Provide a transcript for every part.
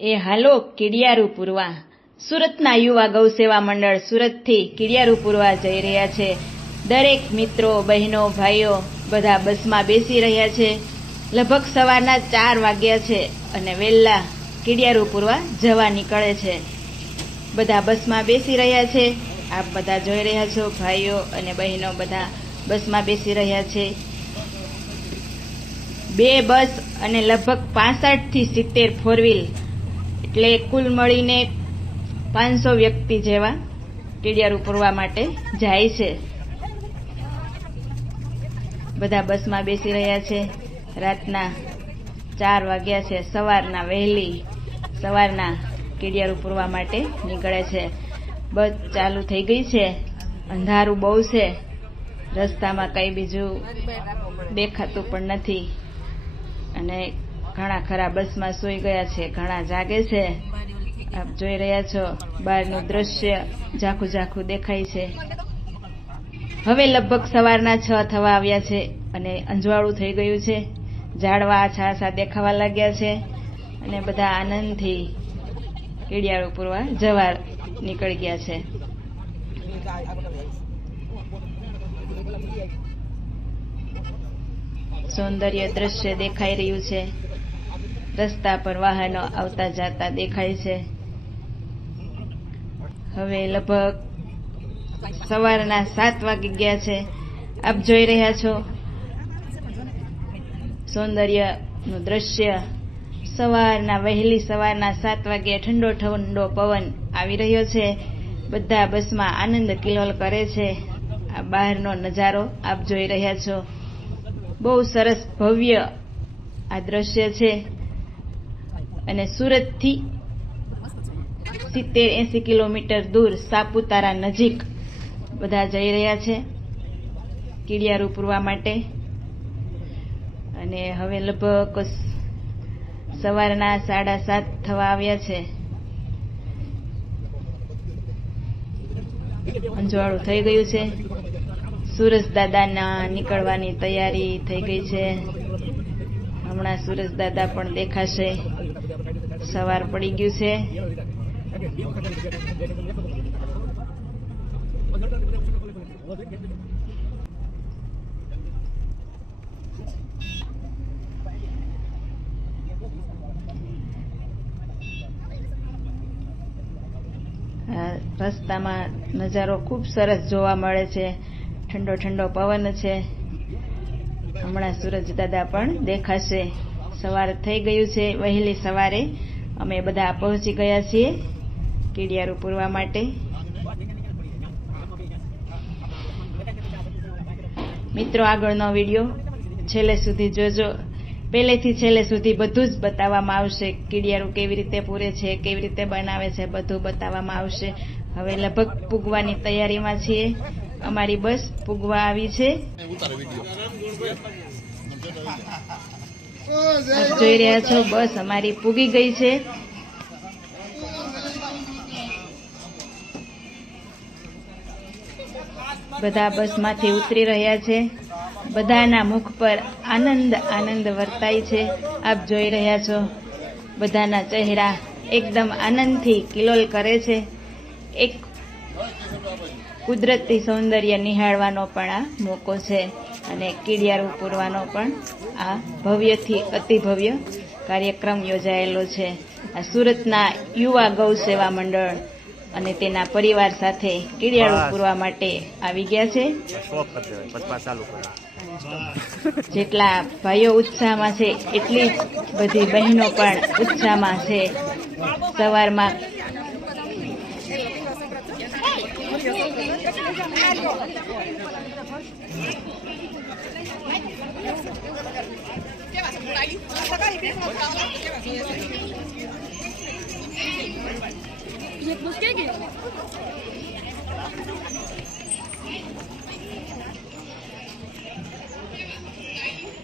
એ હાલો કીડિયારું પૂરવા. સુરતના યુવા ગૌસેવા મંડળ સુરતથી કીડિયારું પૂરવા જઈ રહ્યા છે. દરેક મિત્રો, બહેનો, ભાઈઓ બધા બસમાં બેસી રહ્યા છે. લગભગ સવારના 4 વાગ્યા છે અને વહેલા કીડિયારું પૂરવા જવા નીકળે છે. બધા બસમાં બેસી રહ્યા છે. આપ બધા જોઈ રહ્યા છો, ભાઈઓ અને બહેનો બધા બસમાં બેસી રહ્યા છે. 2 બસ અને લગભગ 65 થી 70 ફોર વ્હીલ, એટલે કુલ મળીને 500 વ્યક્તિ જેવા કીડિયારું પૂરવા માટે જાય છે. બધા બસમાં બેસી રહ્યા છે. રાતના 4 વાગ્યા છે. સવારના કીડિયારું પૂરવા માટે નીકળે છે. બસ ચાલુ થઈ ગઈ છે. અંધારું બહુ છે. રસ્તામાં કંઈ બીજું દેખાતું પણ નથી અને ઘણા ખરા બસમાં સૂઈ ગયા છે, ઘણા જાગે છે. આપ જોઈ રહ્યા છો, બહારનું દ્રશ્ય ઝાખું દેખાય છે. હવે લગભગ સવારના 6 થવા આવ્યા છે અને અંજવાળું થઈ ગયું છે. ઝાડવા આછા દેખાવા લાગ્યા છે અને બધા આનંદથી કીડિયારું પૂરવા જવા નીકળી ગયા છે. સૌંદર્ય દ્રશ્ય દેખાઈ રહ્યું છે. રસ્તા પર વાહનો આવતા જતા દેખાય છે. હવે લગભગ સવારના 7 વાગી ગયા છે. આપ જોઈ રહ્યા છો સૌંદર્યનું દ્રશ્ય. વહેલી સવારના 7 વાગે ઠંડો પવન આવી રહ્યો છે. બધા બસમાં આનંદ કિલોલ કરે છે. આ બહારનો નજારો આપ જોઈ રહ્યા છો. બહુ સરસ ભવ્ય આ દ્રશ્ય છે અને સુરતથી 70-80 કિલોમીટર દૂર સાપુતારા નજીક બધા જઈ રહ્યા છે કીડિયારું પૂરવા માટે. અને હવે લગભગ સવારના 7:30 થવા આવ્યા છે. અંજવાળું થઈ ગયું છે. સુરજ દાદાના નીકળવાની તૈયારી થઈ ગઈ છે. હમણાં સુરજ દાદા પણ દેખાશે. સવાર પડી ગયું છે. રસ્તામાં નજારો ખૂબ સરસ જોવા મળે છે. ઠંડો પવન છે. હમણાં સૂરજ દાદા પણ દેખાશે. સવાર થઈ ગયું છે. વહેલી સવારે અમે બધા પહોંચી ગયા છીએ કીડિયારું પૂરવા માટે. મિત્રો, આગળનો વિડીયો છેલ્લે સુધી જોજો. પહેલેથી છેલ્લે સુધી બધું જ બતાવવામાં આવશે. કીડિયારું કેવી રીતે પૂરે છે, કેવી રીતે બનાવે છે, બધું બતાવવામાં આવશે. હવે લગભગ પૂગવાની તૈયારીમાં છીએ. અમારી બસ પૂગવા આવી છે. આપ જોઈ રહ્યા છો, બસ અમારી પૂગી ગઈ છે. બધા બસમાંથી ઉતરી રહ્યા છે. બધાના મુખ પર આનંદ વર્તાય છે. આપ જોઈ રહ્યા છો, બધાના ચહેરા એકદમ આનંદથી કિલોલ કરે છે. એક કુદરતી સૌંદર્ય નિહાળવાનો પણ આ મોકો છે અને કીડિયારું પૂરવાનો પણ આ ભવ્યથી અતિ ભવ્ય કાર્યક્રમ યોજાયેલો છે. આ સુરતના યુવા ગૌસેવા મંડળ અને તેના પરિવાર સાથે કીડિયારું પૂરવા માટે આવી ગયા છે. જેટલા ભાઈઓ ઉત્સાહમાં છે એટલી જ બધી બહેનો પણ ઉત્સાહમાં છે. સવારમાં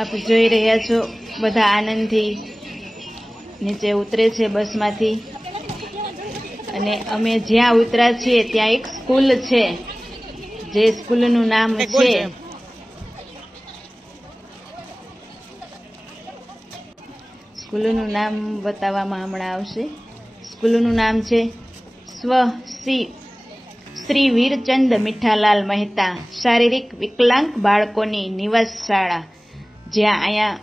આપ જોઈ રહ્યા છો, બધા આનંદથી નીચે ઉતરે છે બસમાંથી. અને અમે જ્યાં ઉતર્યા છીએ ત્યાં એક સ્કૂલ છે, જે સ્કૂલનું નામ છે સ્કૂલનું નામ બતાવવામાં હમણાં આવશે. સ્કૂલનું નામ છે શ્રી વીરચંદ મીઠાલાલ મહેતા શારીરિક વિકલાંગ બાળકોની નિવાસ શાળા, જ્યાં અહીંયા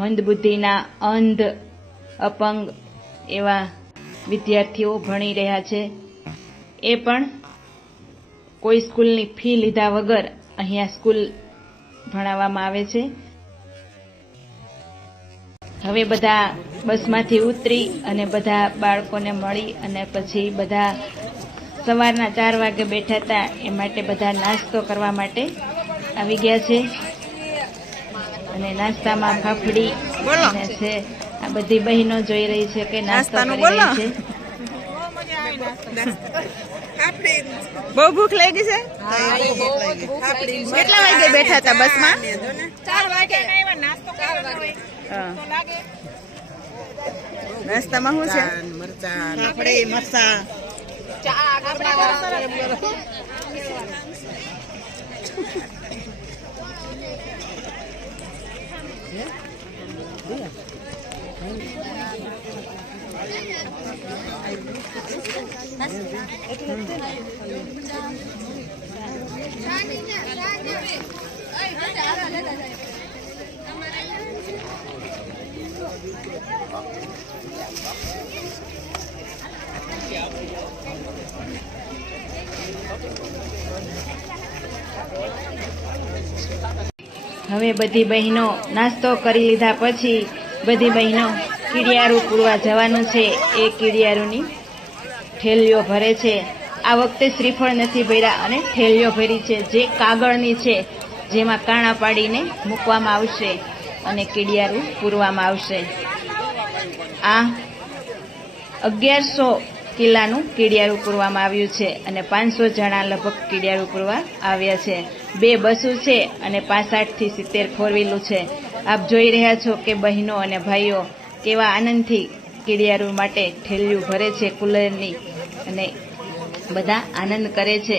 મંદબુદ્ધિના, અંધ, અપંગ એવા વિદ્યાર્થીઓ ભણી રહ્યા છે. એ પણ કોઈ સ્કૂલની ફી લીધા વગર અહીંયા સ્કૂલ ભણાવવામાં આવે છે. હવે બધા બસમાંથી ઉતરી અને બધા બાળકોને મળી અને પછી બધા સવારના 4 વાગે બેઠા હતા એ માટે બધા નાસ્તો કરવા માટે આવી ગયા છે. અને નાસ્તામાં ફાફડી અને છે. આ બધી બહેનો જોઈ રહી છે કે નાસ્તો કરી રહી છે. બહુ ભૂખ લાગી છે. કેટલા વાગે બેઠા હતા બસમાં? 4 વાગે. નાસ્તામાં શું છે? પાપડી, મરચાં, હવે બધી બહેનો નાસ્તો કરી લીધા પછી બધી બહેનો કીડિયારું પૂરવા જવાનું છે. એ કીડિયારુની થેલીઓ ભરે છે. આ વખતે શ્રીફળ નથી ભર્યા અને થેલીઓ ભરી છે, જે કાગળની છે, જેમાં કાણા પાડીને મૂકવામાં આવશે અને કીડિયારું પૂરવામાં આવશે. આ 1100 કિલ્લાનું કીડિયારું પૂરવામાં આવ્યું છે અને 500 જણા લગભગ કીડિયારું પૂરવા આવ્યા છે. 2 બસો છે અને 65 થી 70 ફોર વ્હીલું છે. આપ જોઈ રહ્યા છો કે બહેનો અને ભાઈઓ કેવા આનંદથી કીડિયારું માટે થેલીઓ ભરે છે કુલરની, અને બધા આનંદ કરે છે.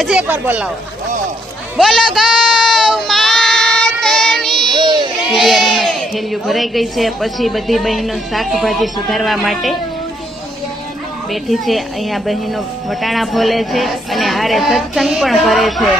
હજી એકવાર બોલાવો. બોલો ગૌ માતાની. થેલીઓ ભરાઈ ગઈ છે. પછી બધી બહેનો શાકભાજી સુધારવા માટે બેઠી છે. અહીંયા બહેનો વટાણા ફોલે છે અને હારે સત્સંગ પણ કરે છે.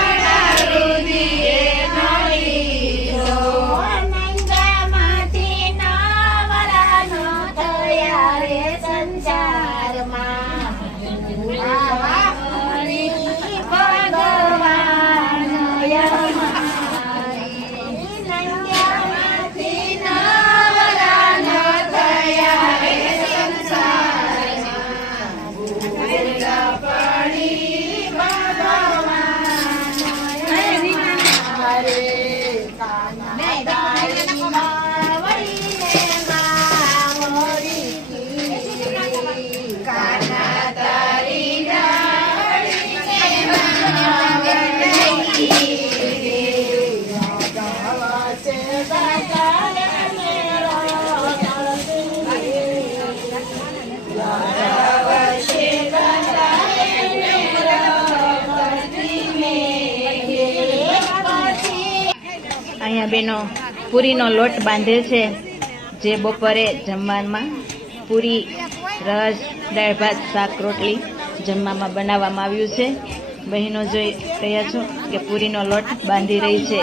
પૂરીનો લોટ બાંધે છે, જે બપોરે જમવામાં પૂરી, રસ, દાળ ભાત, શાક, રોટલી જમવામાં બનાવવામાં આવ્યું છે. બહેનો જોઈ રહ્યા છો કે પૂરીનો લોટ બાંધી રહી છે.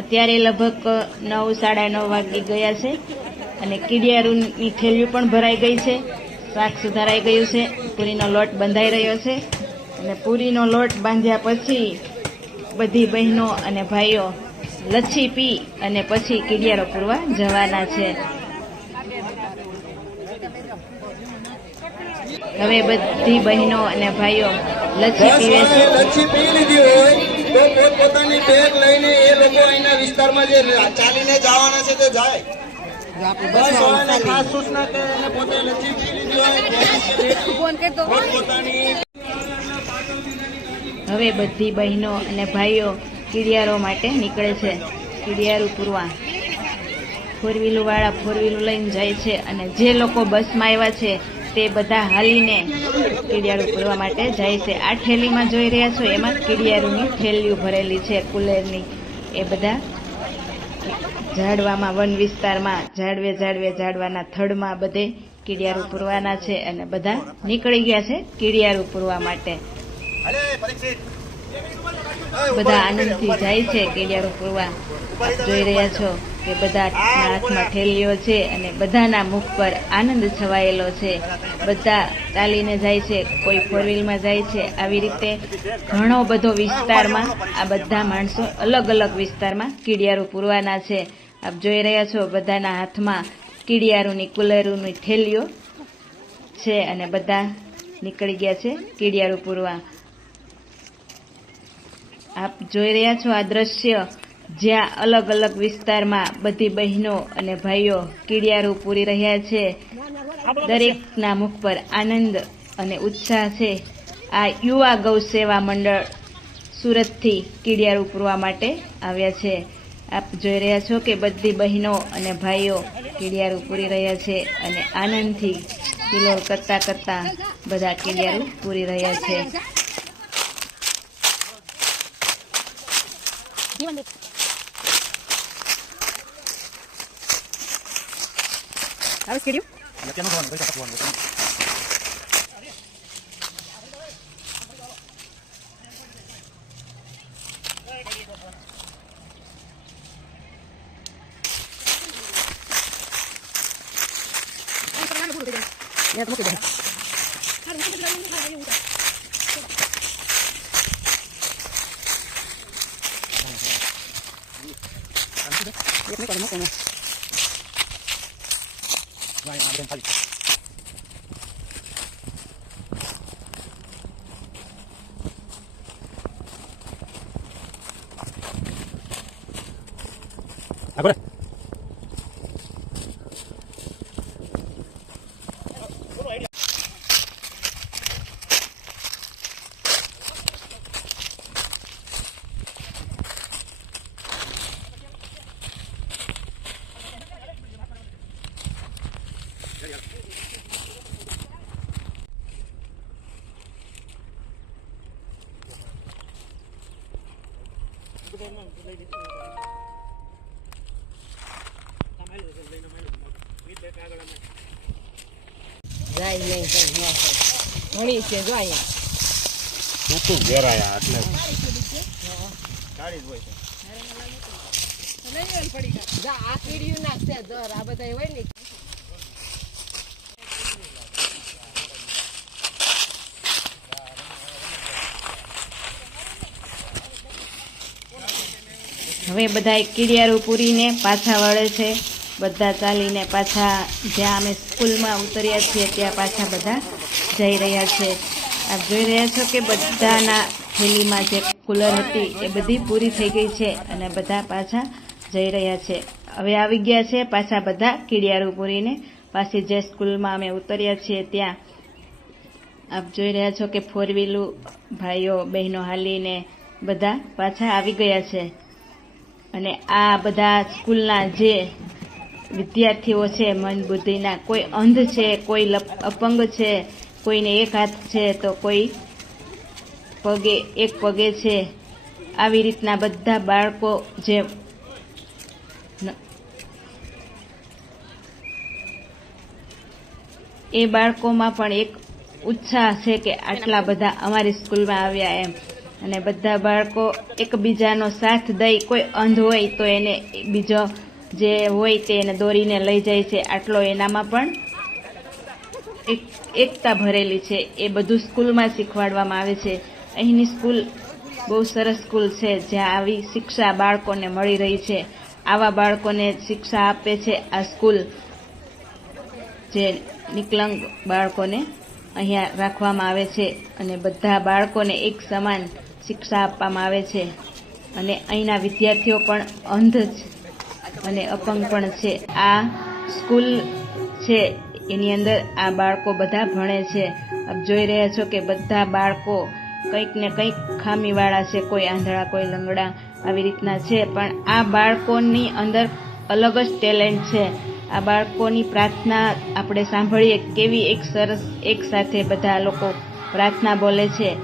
અત્યારે લગભગ 9, 9:30 વાગી ગયા છે અને કીડિયારૂની થેલીઓ પણ ભરાઈ ગઈ છે. શાક સુધારાઈ ગયું છે. પૂરીનો લોટ બંધાઈ રહ્યો છે અને પૂરીનો લોટ બાંધ્યા પછી બધી બહેનો અને ભાઈઓ લચ્છી પી અને પછી કીડિયારો પૂરવા જવાના છે. હવે બધી બહેનો અને ભાઈઓ લચ્છી પીવે છે. લચ્છી પી લીધી હોય તો પોતપોતાની બેગ લઈને એ લોકો અહીંના વિસ્તારમાં જે ચાલીને જવાના છે તે જાય. બસ વાળાને ખાસ સૂચના કે એને પોતે લચ્છી પી લીધી હોય પોતપોતાની. હવે બધી બહેનો અને ભાઈઓ કીડિયારો માટે નીકળે છે. કીડિયારું પૂરવા ફોર વ્હીલર વાળા ફોર વ્હીલર લઈને જાય છે અને જે લોકો બસમાં આવ્યા છે તે બધા હાલીને કીડિયારું પૂરવા માટે જાય છે. આ થેલીમાં જોઈ રહ્યા છો એમાં કીડિયારુની થેલીઓ ભરેલી છે, કુલેરની. એ બધા ઝાડવામાં, વન વિસ્તારમાં ઝાડવાના થડમાં બધે કીડિયારું પૂરવાના છે અને બધા નીકળી ગયા છે કીડિયારું પૂરવા માટે. બધા આનંદથી જાય છે કીડિયારું પૂરવા. જોઈ રહ્યા છો કે બધા હાથમાં થેલીઓ છે અને બધાના મુખ પર આનંદ છવાયેલો છે. બધા ચાલીને જાય છે, કોઈ ફોર વ્હીલમાં જાય છે. આવી રીતે ઘણો બધો વિસ્તારમાં આ બધા માણસો અલગ અલગ વિસ્તારમાં કીડિયારું પૂરવાના છે. આપ જોઈ રહ્યા છો બધાના હાથમાં કીડિયારુની, કુલેરુની થેલીઓ છે અને બધા નીકળી ગયા છે કીડિયારું પૂરવા. આપ જોઈ રહ્યા છો આ દ્રશ્ય, જ્યાં અલગ અલગ વિસ્તારમાં બધી બહેનો અને ભાઈઓ કીડિયારું પૂરી રહ્યા છે. દરેકના મુખ પર આનંદ અને ઉત્સાહ છે. આ યુવા ગૌ સેવા મંડળ સુરતથી કીડિયારું પૂરવા માટે આવ્યા છે. આપ જોઈ રહ્યા છો કે બધી બહેનો અને ભાઈઓ કીડિયારું પૂરી રહ્યા છે અને આનંદથી કિલોલ કરતા કરતા બધા કીડિયારું પૂરી રહ્યા છે. ઘણી છે જો અહીંયા ખૂબ ઘેરાયા એટલે આ કીડીઓ નાખશે દર આ બધા હોય ને. હવે બધા કીડિયારું પૂરીને પાછા વળે છે. બધા ચાલીને પાછા જ્યાં અમે સ્કૂલમાં ઉતર્યા છીએ ત્યાં પાછા બધા જઈ રહ્યા છે. આપ જોઈ રહ્યા છો કે બધાના થેલીમાં જે કુલર હતી એ બધી પૂરી થઈ ગઈ છે અને બધા પાછા જઈ રહ્યા છે. હવે આવી ગયા છે પાછા બધા કીડિયારું પૂરીને પાછી જે સ્કૂલમાં અમે ઉતર્યા છીએ ત્યાં. આપ જોઈ રહ્યા છો કે ફોર વ્હીલું ભાઈઓ બહેનો હાલીને બધા પાછા આવી ગયા છે. અને આ બધા સ્કૂલના જે વિદ્યાર્થીઓ છે મન બુદ્ધિના, કોઈ અંધ છે, કોઈ અપંગ છે, કોઈને એક હાથ છે તો કોઈ એક પગે છે. આવી રીતના બધા બાળકો જે એ બાળકોમાં પણ એક ઉત્સાહ છે કે આટલા બધા અમારી સ્કૂલમાં આવ્યા એમ. અને બધા બાળકો એકબીજાનો સાથ દઈ, કોઈ અંધ હોય તો એને બીજો જે હોય તે એને દોરીને લઈ જાય છે. આટલો એનામાં પણ એકતા ભરેલી છે. એ બધું સ્કૂલમાં શીખવાડવામાં આવે છે. અહીંની સ્કૂલ બહુ સરસ સ્કૂલ છે, જ્યાં આવી શિક્ષા બાળકોને મળી રહી છે. આવા બાળકોને શિક્ષા આપે છે આ સ્કૂલ. જે વિકલાંગ બાળકોને અહીંયા રાખવામાં આવે છે અને બધા બાળકોને એક સમાન શિક્ષા આપવામાં આવે છે. અને અહીંના વિદ્યાર્થીઓ પણ અંધ છે અને અપંગ પણ છે. આ સ્કૂલ છે એની અંદર આ બાળકો બધા ભણે છે. આપ જોઈ રહ્યા છો કે બધા બાળકો કંઈક ને કંઈક ખામીવાળા છે. કોઈ આંધળા, કોઈ લંગડા, આવી રીતના છે. પણ આ બાળકોની અંદર અલગ જ ટેલેન્ટ છે. આ બાળકોની પ્રાર્થના આપણે સાંભળીએ, કેવી એક સરસ એક સાથે બધા લોકો પ્રાર્થના બોલે છે.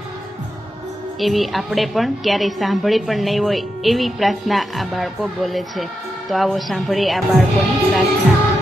એવી આપણે પણ ક્યારેય સાંભળી પણ નહીં હોય એવી પ્રાર્થના આ બાળકો બોલે છે. તો આવો સાંભળીએ આ બાળકોની પ્રાર્થના.